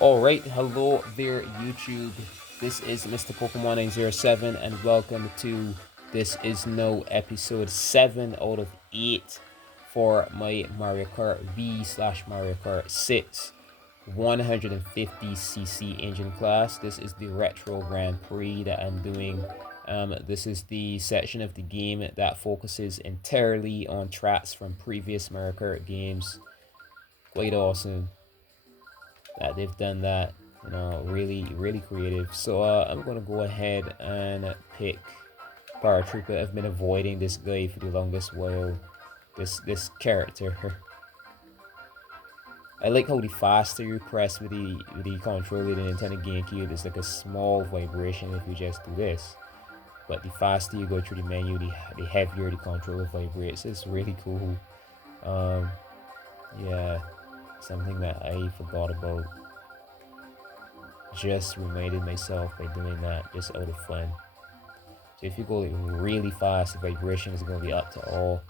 Alright, hello there YouTube. This is Mr. Pokemon 907 and welcome to This Is No episode 7 out of 8 for my Mario Kart V / Mario Kart 6 150cc engine class. This is the Retro Grand Prix that I'm doing. This is the section of the game that focuses entirely on tracks from previous Mario Kart games. Quite awesome that they've done that, really creative. So I'm gonna go ahead and pick Paratrooper. I've been avoiding this guy for the longest while. This character. I like how the faster you press with the controller, the Nintendo GameCube, it's like a small vibration if you just do this. But the faster you go through the menu, the heavier the controller vibrates. It's really cool. Yeah, something that I forgot about. Just reminded myself by doing that, just out of fun. So if you go really fast, the vibration is going to be up to all.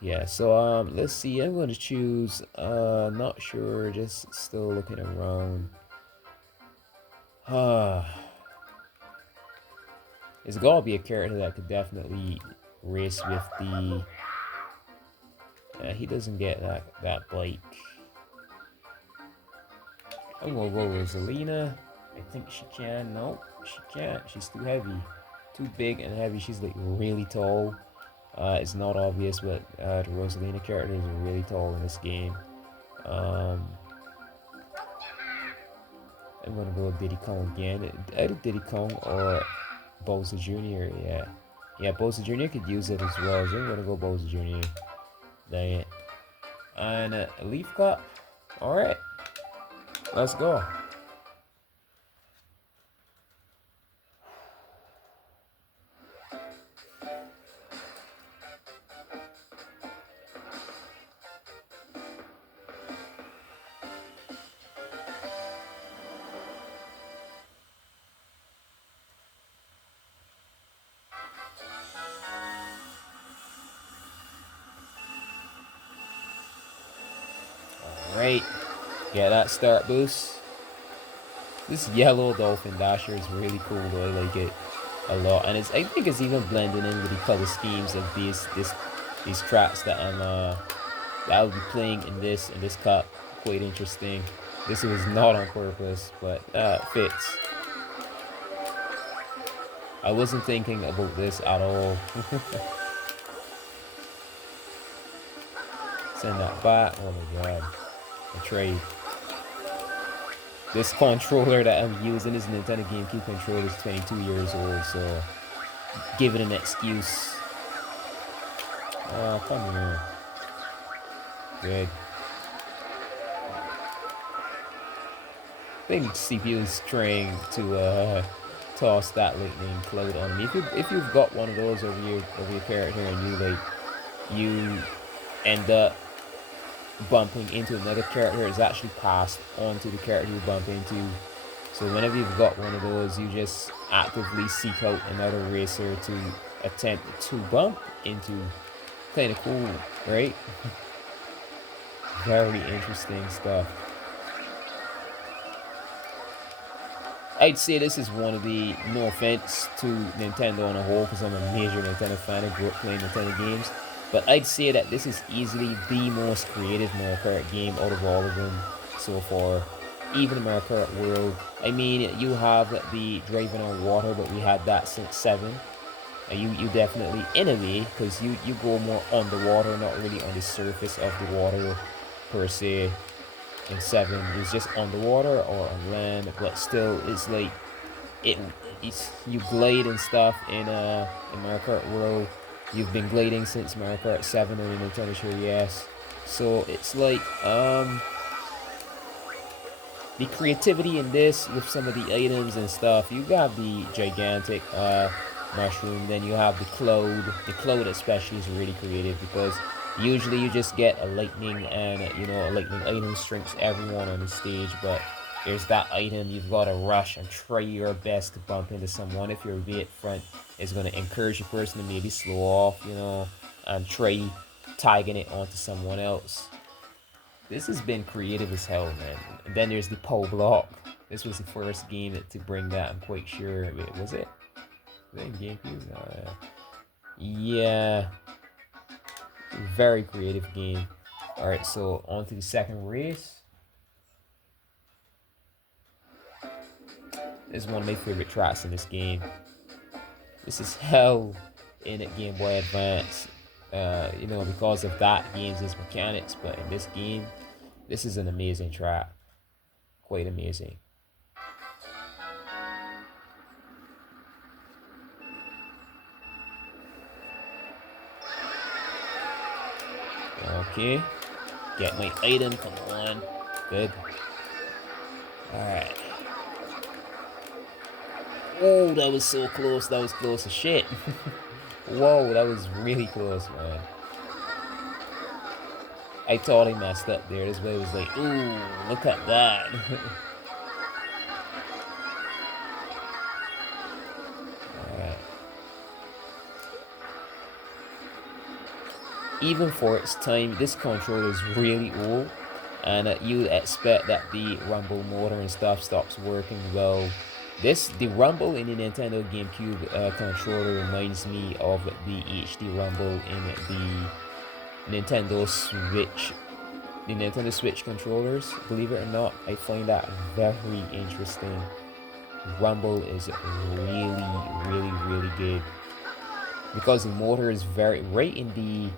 Yeah, so let's see. I'm going to choose, not sure, just still looking around. It's got to be a character that could definitely race with the... he doesn't get that bike. I'm going to go with Rosalina. I think she can. No, she can't. She's too heavy. Too big and heavy. She's like really tall. It's not obvious, but the Rosalina character is really tall in this game. I'm gonna go with Diddy Kong again. Either Diddy Kong or Bowser Jr. Yeah, Bowser Jr. could use it as well. So I'm gonna go Bowser Jr. Dang it. And a Leaf Cup. All right, let's go. Right, yeah, that start boost. This yellow Dolphin Dasher is really cool though. I like it a lot, and I think it's even blending in with the color schemes of these tracks that I'll be playing in this cup. Quite interesting. This was not on purpose, but fits. I wasn't thinking about this at all. Send that back. Oh my god. A trade. This controller that I'm using, this Nintendo GameCube controller, is 22 years old, so give it an excuse. Oh, come here. Good. I think CPU is trying to toss that lightning cloud on me. If you've got one of those over your character and you end up bumping into another character, is actually passed on to the character you bump into. So whenever you've got one of those, you just actively seek out another racer to attempt to bump into. Kind of cool, right? Very interesting stuff. I'd say this is one of the, no offense to Nintendo on a whole, because I'm a major Nintendo fan, I grew up playing Nintendo games, but I'd say that this is easily the most creative Mario Kart game out of all of them so far. Even Mario Kart World. I mean, you have the driving on water, but we had that since 7. You definitely, in a way, because you go more on the water, not really on the surface of the water per se. In 7, it's just on the water or on land, but still, it's like it's you glide and stuff in Mario Kart World. You've been gliding since Mario Kart 7 on the Nintendo 3DS, so it's like the creativity in this with some of the items and stuff. You got the gigantic mushroom, then you have the cloud. The cloud especially is really creative because usually you just get a lightning and a lightning item strikes everyone on the stage, but there's that item. You've got to rush and try your best to bump into someone. If you're way at front, it's going to encourage the person to maybe slow off, and try tagging it onto someone else. This has been creative as hell, man. And then there's the pole block. This was the first game to bring that, I'm quite sure. Wait, was it? Was it in GameCube? Yeah. Very creative game. Alright, so on to the second race. This is one of my favorite tracks in this game. This is hell in it Game Boy Advance. You know, because of that game's mechanics, but in this game, this is an amazing track. Quite amazing. Okay. Get my item, come on. Good. Alright. Oh, that was so close. That was close as shit. Whoa, that was really close, man. I totally messed up there. This way was like, ooh, look at that. Alright. Even for its time, this controller is really old. And you'd expect that the rumble motor and stuff stops working well. The rumble in the Nintendo GameCube controller reminds me of the HD rumble in the Nintendo Switch controllers. Believe it or not, I find that very interesting. Rumble is really good because the motor is very right in the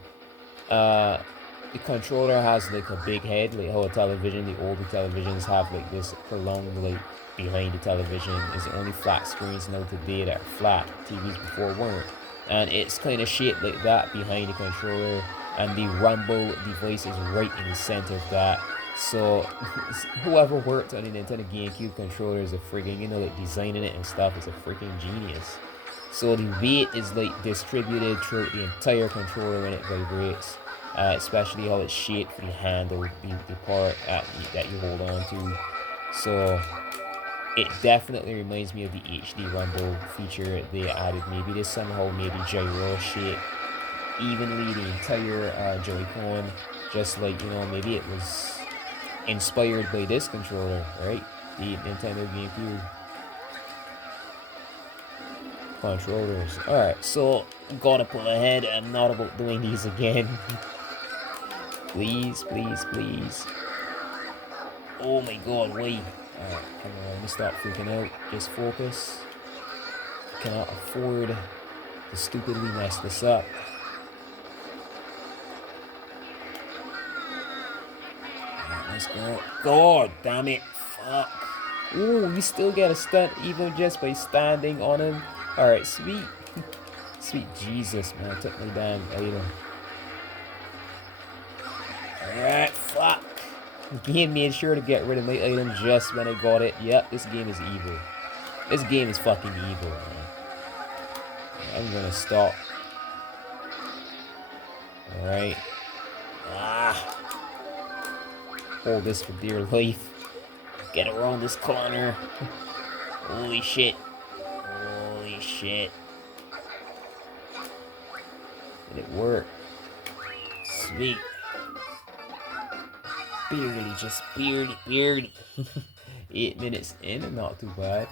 controller has like a big head, like how the older televisions have like this prolonged like behind the television. Is only flat screens now today that are flat. TVs before weren't, and it's kind of shaped like that behind the controller. And the rumble device is right in the center of that. So whoever worked on the Nintendo GameCube controller is a freaking, you know, like designing it and stuff is a freaking genius. So the weight is like distributed throughout the entire controller when it vibrates. Especially how it's shaped for the handle, the part that you hold on to. So it definitely reminds me of the HD rumble feature they added. Maybe they somehow made the gyro shape evenly the entire Joy-Con, just like, you know, maybe it was inspired by this controller, right? The Nintendo GameCube controllers. Alright, so gotta pull ahead. I'm not about doing these again. Please. Oh my god, wait. Alright, come on, let me stop freaking out. Just focus. Cannot afford to stupidly mess this up. Let's go. God damn it. Fuck. Ooh, you still get a stunt even just by standing on him. Alright, sweet. Sweet Jesus, man. I took my damn item. Alright, fuck. The game made sure to get rid of my item just when I got it. Yep, this game is evil. This game is fucking evil, man. I'm gonna stop. Alright. Hold this for dear life. Get around this corner. Holy shit. Did it work? Sweet. Barely. 8 minutes in and not too bad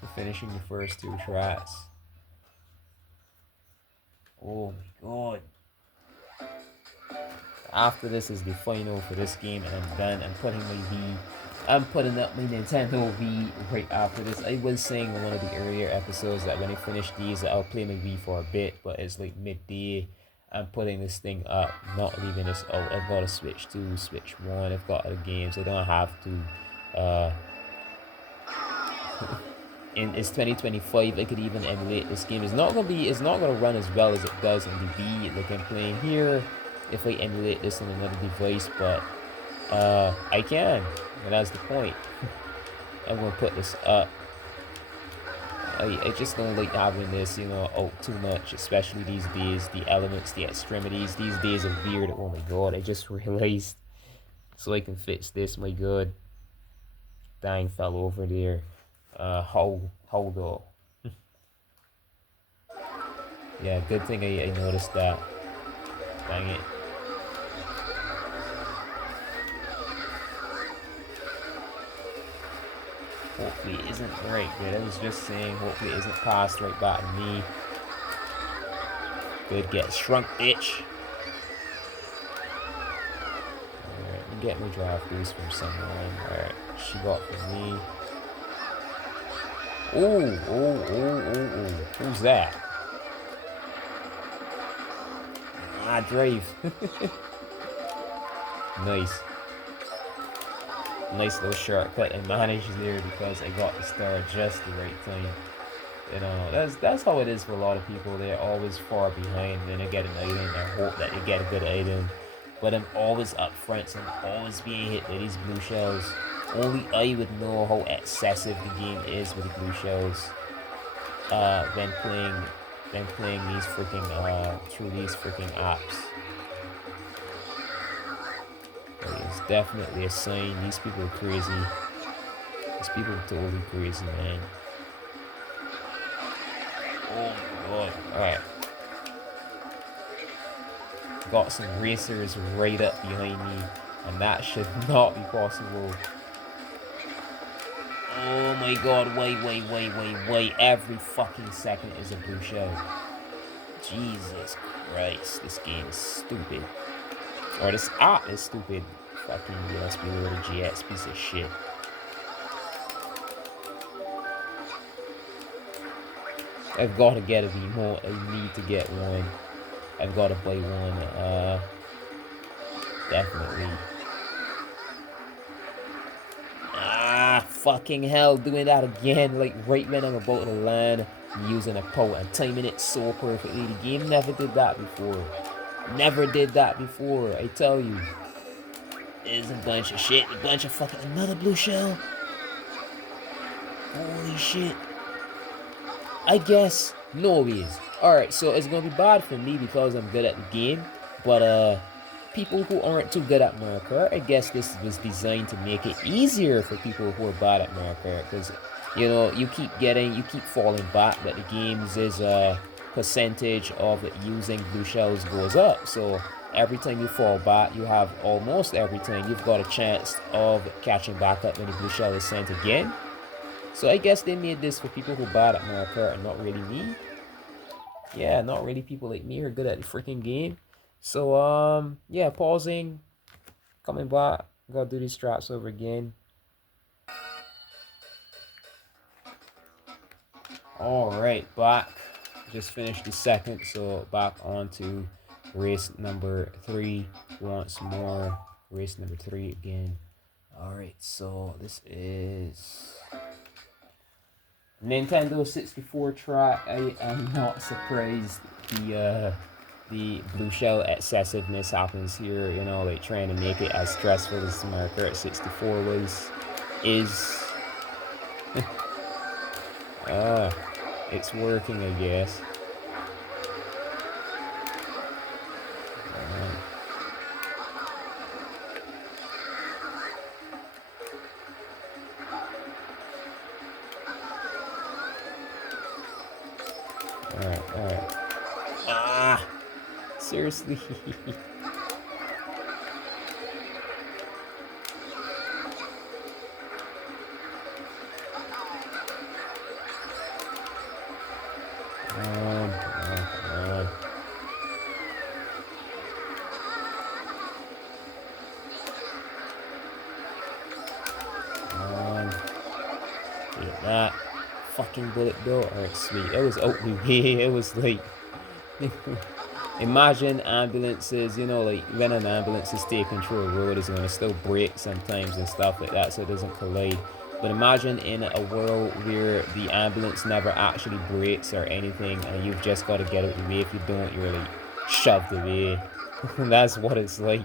for finishing the first two tracks. Oh my god. After this is the final for this game and I'm done. I'm putting up my Nintendo Wii right after this. I was saying in one of the earlier episodes that when I finish these I'll play my Wii for a bit, but it's like midday. I'm putting this thing up, not leaving this out. I've got a Switch 2, Switch 1, I've got other games. I don't have to it's 2025. I could even emulate this game. It's not gonna run as well as it does on the Wii, like I'm playing here, if I emulate this on another device, but I can, and that's the point. I'm gonna put this up. I just don't like having this, you know, out too much, especially these days. The elements, the extremities, these days are weird. Oh my god, I just realized. So I can fix this, my god. Dang, fell over there. Hold on. Yeah, good thing I noticed that. Dang it. Hopefully it isn't right good. I was just saying, hopefully it isn't passed right back to me. Good, get shrunk, bitch. Alright, let me get my draft boost from someone. Alright, she got for me. Oh. Who's that? Ah, drive. Nice. Nice little shortcut I managed there because I got the star just the right time. You know, that's how it is for a lot of people. They're always far behind, and then they get an item, I hope that they get a good item. But I'm always up front, so I'm always being hit by these blue shells. Only I would know how excessive the game is with the blue shells. When playing these freaking through these freaking apps. It's definitely a sign. These people are crazy. These people are totally crazy, man. Oh my god. Alright. Got some racers right up behind me, and that should not be possible. Oh my god, wait. Every fucking second is a blue shell. Jesus Christ, this game is stupid. Or this app is stupid. Fucking USB loader GX piece of shit. I've got to get a remote. I need to get one. I've got to buy one. Definitely. Ah, fucking hell. Doing that again. Like right when I'm about to land. Using a pole and timing it so perfectly. The game never did that before. Never did that before. I tell you. It's a bunch of shit. A bunch of fucking... Another blue shell. Holy shit. I guess no ways. Alright, so it's gonna be bad for me because I'm good at the game. But people who aren't too good at Mario Kart, I guess this was designed to make it easier for people who are bad at Mario Kart. Because, you know, you keep falling back, but the game's percentage of using blue shells goes up. So every time you fall back, you have almost every time you've got a chance of catching back up when the blue shell is sent again. So I guess they made this for people who are bad at Mario Kart and not really me. Yeah, not really people like me who are good at the freaking game. So, yeah, pausing, coming back, gotta do these straps over again. Alright, back. Just finished the second, so back on to race number 3 once more. Race number 3 again. Alright, so this is Nintendo 64 track. I am not surprised the blue shell excessiveness happens here, you know, like trying to make it as stressful as Mario Kart 64 is. It's working, I guess. Alright. Ah! Seriously? That fucking bullet bill. Alright, sweet. It was out the way. It was like imagine ambulances, you know, like when an ambulance is taking through a road, it's gonna still brake sometimes and stuff like that so it doesn't collide. But imagine in a world where the ambulance never actually brakes or anything and you've just got to get out the way. If you don't, you're like shoved away. That's what it's like.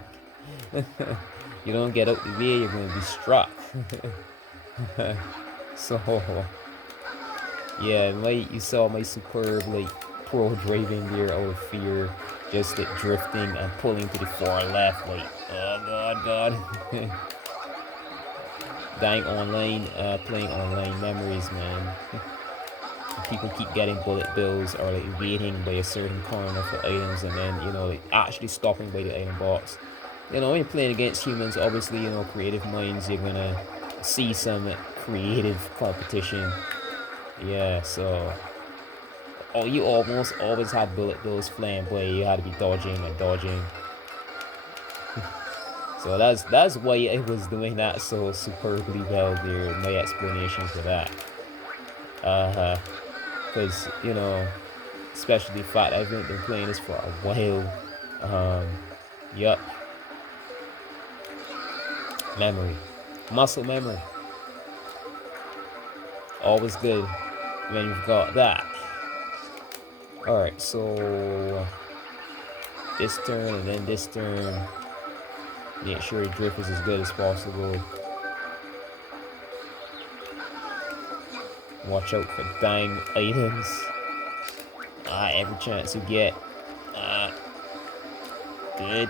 You don't get out the way, you're going to be struck. So, yeah, like you saw my superb like pro driving there out of fear, just like drifting and pulling to the far left, like oh god. Dying online, playing online memories, man. People keep getting bullet bills or like waiting by a certain corner for items and then, you know, like actually stopping by the item box. You know, when you're playing against humans, obviously, you know, creative minds, you're gonna see some creative competition. Yeah, so you almost always had bullet bills flying by. You had to be dodging and dodging. So that's why I was doing that so superbly well there. My explanation for that. Because especially the fact I've been playing this for a while. Yup. Memory, muscle memory. Always good when you've got that. Alright, so this turn and then this turn. Make sure your drift is as good as possible. Watch out for dying items. Every chance you get. Good.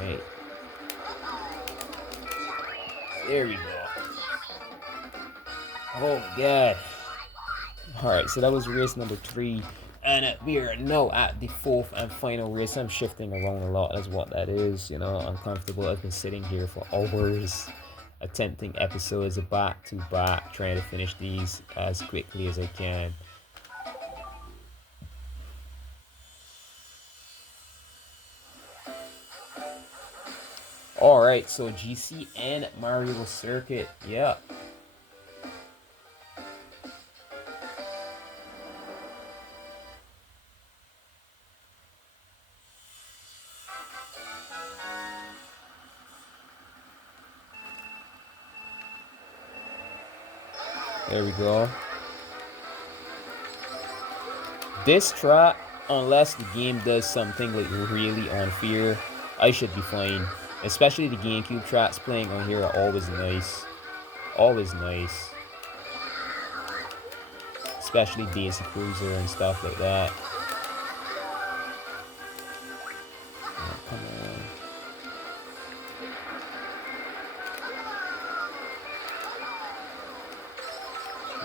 Alright. There we go. Oh my god. Alright, so that was race number 3. And we are now at the 4th and final race. I'm shifting around a lot, that's what that is. Uncomfortable. I've been sitting here for hours, attempting episodes back to back, trying to finish these as quickly as I can. Alright, so GC and Mario Circuit. Yeah. There we go. This track, unless the game does something like really unfair, I should be fine. Especially the GameCube tracks playing on here are always nice. Always nice. Especially Daisy Cruiser and stuff like that. Oh, come on.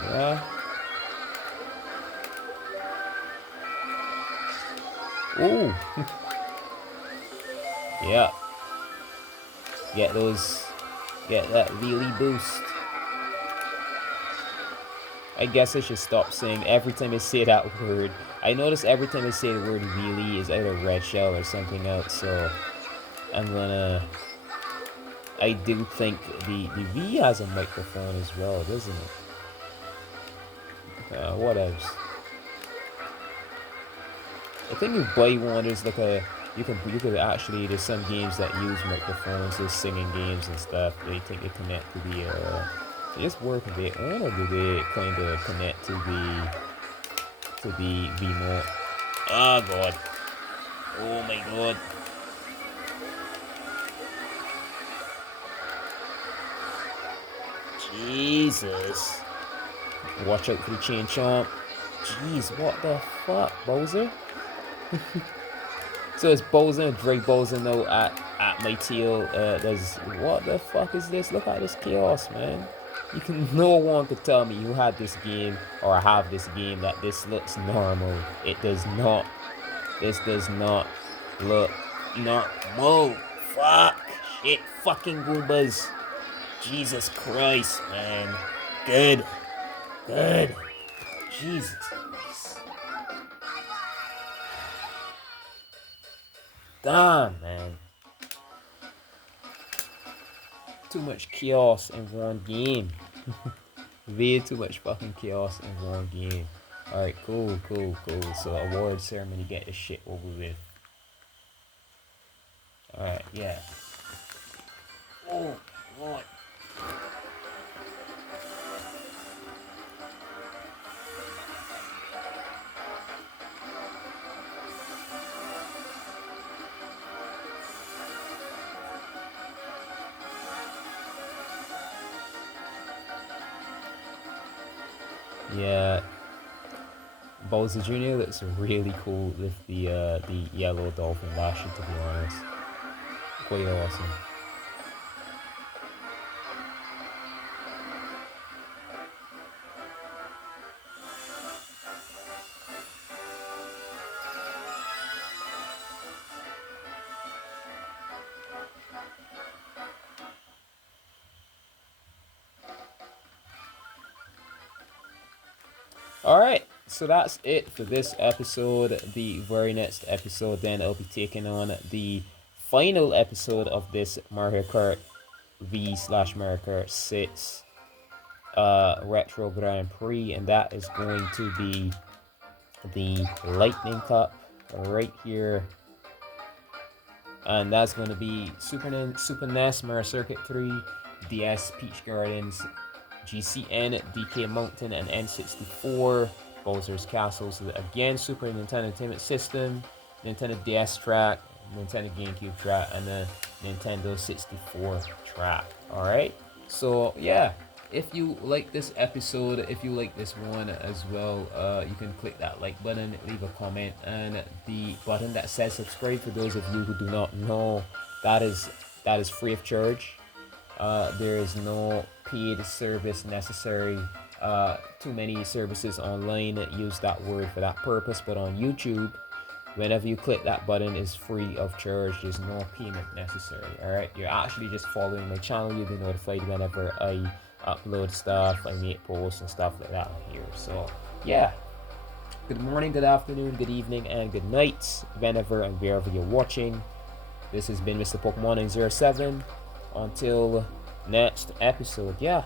Yeah. Ooh. Yeah. Get that wheelie boost. I guess I should stop saying every time I say that word. I notice every time I say the word wheelie is either red shell or something else, so I do think the Wii has a microphone as well, doesn't it? What else? I think you buy one, there's like you could actually, there's some games that use microphones, those singing games and stuff. They think they connect to the they just work a bit on, or do they kind of connect to the remote? Oh god. Oh my god. Jesus. Watch out for the chain chomp. Jeez, what the fuck, Bowser? So it's Bowser and Drake Bowser though at my tail. What the fuck is this? Look at this chaos, man. No one could tell me who had this game or have this game that this looks normal. It does not. This does not look normal. Fuck. Shit. Fucking Goombas. Jesus Christ, man. Good. Jesus Christ. Damn, man. Too much chaos in one game. Way too much fucking chaos in one game. Alright, cool. So award ceremony, get this shit over with. Alright, yeah. Oh, Lord. Yeah, Bowser Jr. looks really cool with the yellow dolphin lashing, to be honest. Quite awesome. Alright, so that's it for this episode. The very next episode, then I'll be taking on the final episode of this Mario Kart V slash Mario Kart 6 Retro Grand Prix, and that is going to be the Lightning Cup right here. And that's going to be Super NES Mario Circuit 3, DS Peach Gardens, GCN, DK Mountain, and N64, Bowser's Castle. So again, Super Nintendo Entertainment System, Nintendo DS track, Nintendo GameCube track, and the Nintendo 64 track. Alright, so yeah, if you like this episode, if you like this one as well, you can click that like button, leave a comment, and the button that says subscribe, for those of you who do not know, that is free of charge. There is no paid service necessary. Too many services online use that word for that purpose, but on YouTube, whenever you click that button, is free of charge. There's no payment necessary. Alright, you're actually just following my channel. You'll be notified whenever I upload stuff, I make posts and stuff like that here. So yeah, good morning, good afternoon, good evening, and good night whenever and wherever you're watching. This has been Mr. Pokemon 907. Until next episode, yeah,